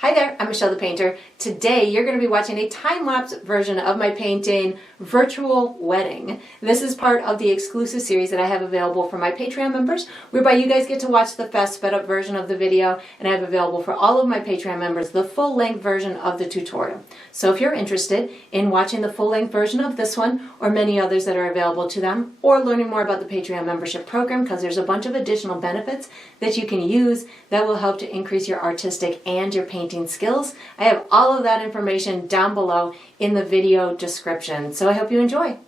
Hi there, I'm Michelle the Painter. Today you're going to be watching a time-lapse version of my painting, Virtual Wedding. This is part of the exclusive series that I have available for my Patreon members, whereby you guys get to watch the fast sped-up version of the video, and I have available for all of my Patreon members the full-length version of the tutorial. So if you're interested in watching the full-length version of this one, or many others that are available to them, or learning more about the Patreon membership program, because there's a bunch of additional benefits that you can use that will help to increase your artistic and your painting skills. I have all of that information down below in the video description. So I hope you enjoy.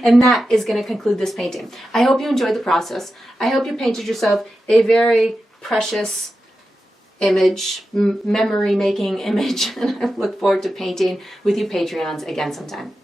And that is going to conclude this painting. I hope you enjoyed the process. I hope you painted yourself a very precious image, memory-making image, and I look forward to painting with you Patreons again sometime.